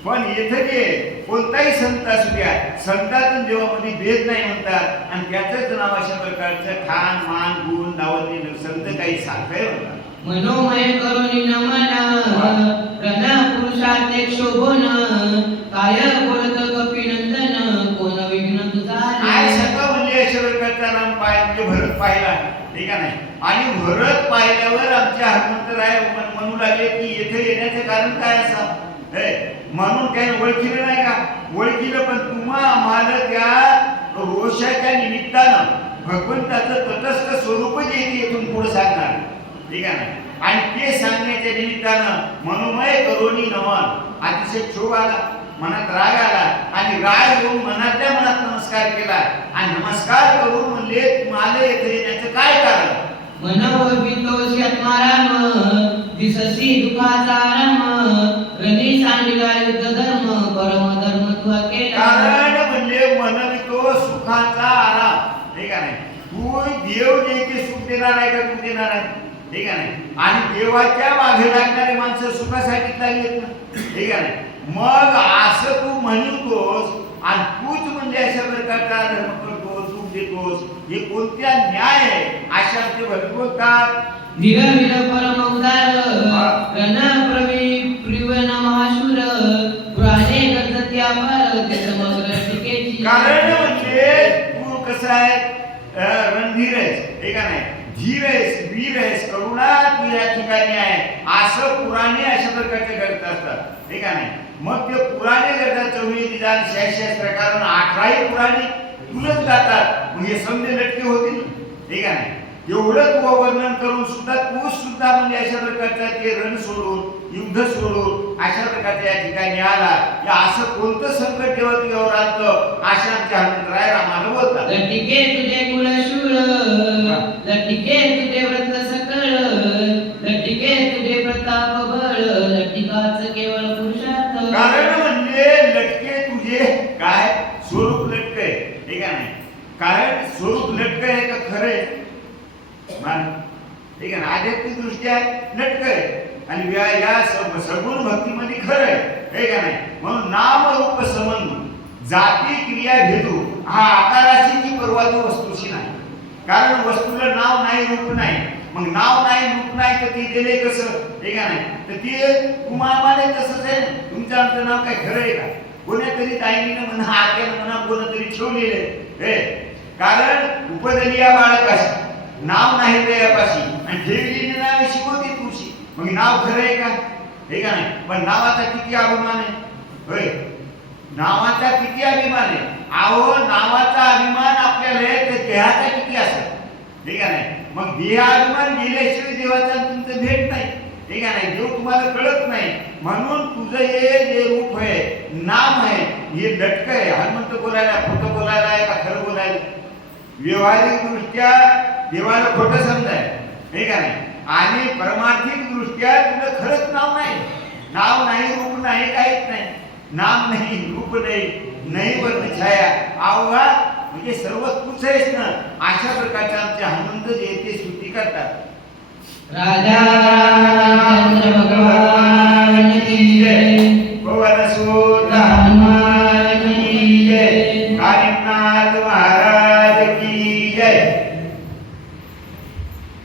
पण येथे जे कोणताही संत असू द्या संतातून देवामध्ये भेद नाही म्हणतात आणि त्याचंच नाव अशा प्रकारचं ठाण मान गुण लावणे संत काही सारखं म्हणतात. मनोमय करुणी नमन प्रण पुरुषार्थ शोभन काय बोलत कपिनंदन कोण विघ्न तुझा. काय सगळं म्हणजे अशा प्रकारचा नाम पाय म्हणजे भरत पाहिला. ठीक आहे, नाही आणि भरत पाहिल्यावर आमच्या हनुमंतराय म्हणू लागले की येथे येण्याचं कारण काय असावं. म्हणून त्याने ओळखीलं नाही का. ओळखीलं पण तुम्हा आम्हाला त्या रोषाच्या निमित्तानं भगवंताचं तटस्थ स्वरूपच येते इथून पुढे सांगणार. ठीक आहे, आणि ते सांगण्याच्या निमित्तानं मनोमय करुणी नमन अतिशय क्षोभ आला मनात राग आला आणि राग येऊन मनातल्या मनात नमस्कार केला आणि नमस्कार करून म्हणले मला येथे येण्याचं काय कारण. मनव बिंदोशी आत्माराम दिससी दुखाचा राम रणी सांडिला युद्ध धर्म परम धर्म तुला केला. कारण म्हणजे मनवितो सुखाचा आराम. ठीक आहे, तू देव जे ते सुख देणार आहे का तू देणार आहे. ठीक आहे, आणि देवाच्या मागे लागणारे माणसं सुखासाठी लागलेत ना. ठीक आहे, मग असं तू म्हणतोस आणि तूच म्हणजे अशा प्रकारचा धर्म करतोस सुख देतोस हे कोणत्या न्याय आहे अशा ते बोलतात. धीर वीर परम उदार रण प्रवी प्रिवन महाशूर पुराणे गणत्या भर ते समग्र टिकेची. कारण म्हणजे तू कसं आहे रणधीर आहेस. ठीक आहे, धीर आहेस वीर आहेस करुणा तू या ठिकाणी आहे असं पुराणे अशा प्रकारचे करत असतात. ठीक आहे, मग ते पुराणे करतात 24 निदान 66 प्रकार 18 पुराणे तुझंच गातात. मग हे समजे लटके होतील. ठीक आहे, एवढं तू वर्णन करून सुद्धा तू सुद्धा म्हणजे अशा प्रकारचा ते रण सोडून युद्ध सोडून अशा प्रकारच्या या ठिकाणी आला या असं कोणतं संकट जेव्हा तुझ्यावर आलं अशा आमच्या हनुमंतराय रामाला बोलतात. लटिके तुझे कुलशूर लटिके तुझे व्रत सकळ लटिके तुझे प्रताप बळ लटिकाच केवळ पुरुषार्थ. कारण म्हणजे लटके तुझे काय स्वरूप लटके. ठीक आहे, कारण स्वरूप लटके आहे का खरे. ठीक आहे ना, आध्यात्मिक दृष्ट्या लटक आहे आणि या सगुण भक्तीमध्ये खरं आहे का नाही. म्हणून नाम रूप संबंध जाती क्रिया भेदू हा आकाराची परवादी वस्तूशी नाही. कारण वस्तूला नाव नाही रूप नाही, मग नाव नाही रूप नाही तर ती दिले कसं हे का नाही. तर ती तुम्हाला तसंच आहे. तुमचं आमचं नाव काय खरं आहे का. कोणीतरी ताईनं म्हणा आत्यानं म्हणा कोणतरी ठेवलेलं हे. कारण उपदलिया बाळकाशी नाव नाही दयापाशी आणि ठेवलेली नाव शिकवते तुळशी. मग नाव खरं आहे का हे का नाही. पण नावाचा किती अभिमान आहे होय. नावाचा किती अभिमान आहे. अहो नावाचा अभिमान आपल्याला आहे तर देहाचा किती असेल हे का नाही. मग देहाभिमान गेल्याशिवाय देवाचा तुमचं भेट नाही हे का नाही. देव तुम्हाला कळत नाही. म्हणून तुझं हे जे रूप आहे नाम आहे हे लटक आहे. हनुमंत बोलायला खोटं बोलायला आहे का खरं बोलायला. व्यवहारिक दृष्ट्या देवाला खोटं समजाय हे का नाही. आणि परमार्थिक दृष्ट्या तुला खरंच नाव नाही. नाव नाही रूप नाही काहीच नाही. नाम नाही रूप नाही नाही वर्ण छाया अवघा म्हणजे सर्व तुझ आहेस ना. अशा प्रकारचे आमचे हनुमंत जे ते स्तुती करतात. राजा रामचंद्र भगवान की जय. भुवन सुत हनुमान की जय. कालिनाथ